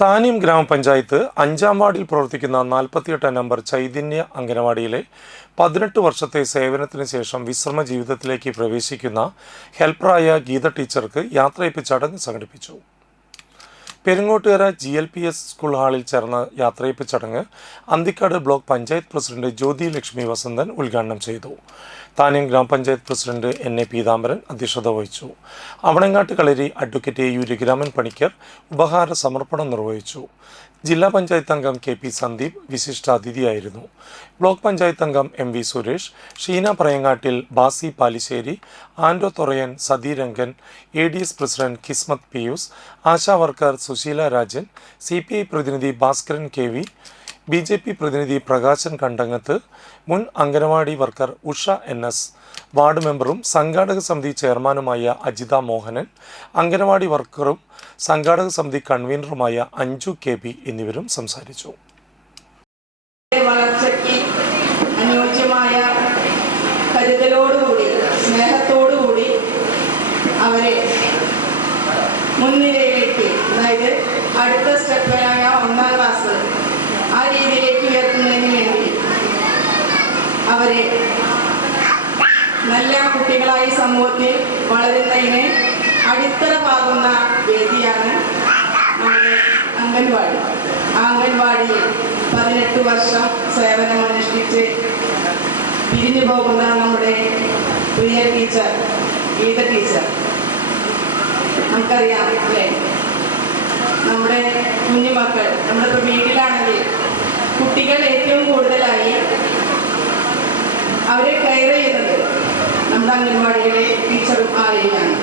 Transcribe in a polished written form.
താനീം ഗ്രാമപഞ്ചായത്ത് 5-ാം വാർഡിൽ പ്രവർത്തിക്കുന്ന 48 നമ്പർ ചൈതന്യ അംഗനവാടിയിലെ 18 വർഷത്തെ സേവനത്തിന് ശേഷം വിശ്രമ ജീവിതത്തിലേക്ക് പ്രവേശിക്കുന്ന ഹെൽപ്പറായ ഗീത ടീച്ചർക്ക് യാത്രയയപ്പ് ചടങ്ങ് സംഘടിപ്പിച്ചു. പെരിങ്ങോട്ടുകര GLPS സ്കൂൾ ഹാളിൽ ചേർന്ന യാത്രയയപ്പ് ചടങ്ങ് അന്തിക്കാട് ബ്ലോക്ക് പഞ്ചായത്ത് പ്രസിഡന്റ് ജ്യോതി ലക്ഷ്മി വസന്തൻ ഉദ്ഘാടനം ചെയ്തു. താനീം ഗ്രാമപഞ്ചായത്ത് പ്രസിഡന്റ് NA പീതാംബരൻ അധ്യക്ഷത വഹിച്ചു. അവണങ്ങാട്ട് കളരി അഡ്വക്കേറ്റ് AU രഘുരാമൻ പണിക്കർ ഉപഹാര സമർപ്പണം നിർവഹിച്ചു. ജില്ലാ പഞ്ചായത്ത് അംഗം KP സന്ദീപ് വിശിഷ്ടാതിഥിയായിരുന്നു. ബ്ലോക്ക് പഞ്ചായത്ത് അംഗം MV Suresh, Sheena Parayangattil, Basi Palissery, Ando Thorayan, Sathi Rangan, ADS president Kismath Pius, Asha worker Susheela Rajan, CPI പ്രതിനിധി ഭാസ്കരൻ KV, BJP പ്രതിനിധി പ്രകാശൻ കണ്ടങ്ങത്ത്, മുൻ anganwadi worker Usha NS, ward മെമ്പറും സംഘാടക സമിതി ചെയർമാനുമായ അജിത മോഹനൻ, അംഗനവാടി വർക്കറും സംഘാടക സമിതി കൺവീനറുമായ അഞ്ജു KB എന്നിവരും സംസാരിച്ചു. വളർച്ചയ്ക്ക് അനുയോജ്യമായ കരുതലോടുകൂടി സ്നേഹത്തോടുകൂടി അവരെ മുൻനിരയിലേക്ക്, അതായത് അടുത്ത സ്റ്റെപ്പിലായ 1-ാം ക്ലാസ് ആ രീതിയിലേക്ക് ഉയർത്തുന്നതിന് വേണ്ടി അവരെ നല്ല കുട്ടികളായി സമൂഹത്തിൽ വളരുന്നതിന് അടിത്തറ പാകുന്ന വേദിയാണ് നമ്മുടെ അംഗൻവാടി. ആ അംഗൻവാടിയിൽ 18 വർഷം സേവനമനുഷ്ഠിച്ച് പിരിഞ്ഞു പോകുന്ന നമ്മുടെ പ്രിയ ടീച്ചർ ഗീത ടീച്ചർ, നമുക്കറിയാം അല്ലേ, നമ്മുടെ കുഞ്ഞുമക്കൾ, നമ്മളിപ്പോൾ വീട്ടിലാണെങ്കിൽ കുട്ടികൾ ഏറ്റവും കൂടുതലായി അവരെ കെയർ ചെയ്യുന്നത് നമ്മുടെ അംഗൻവാടിയിലെ ടീച്ചറും ആരെയാണ്.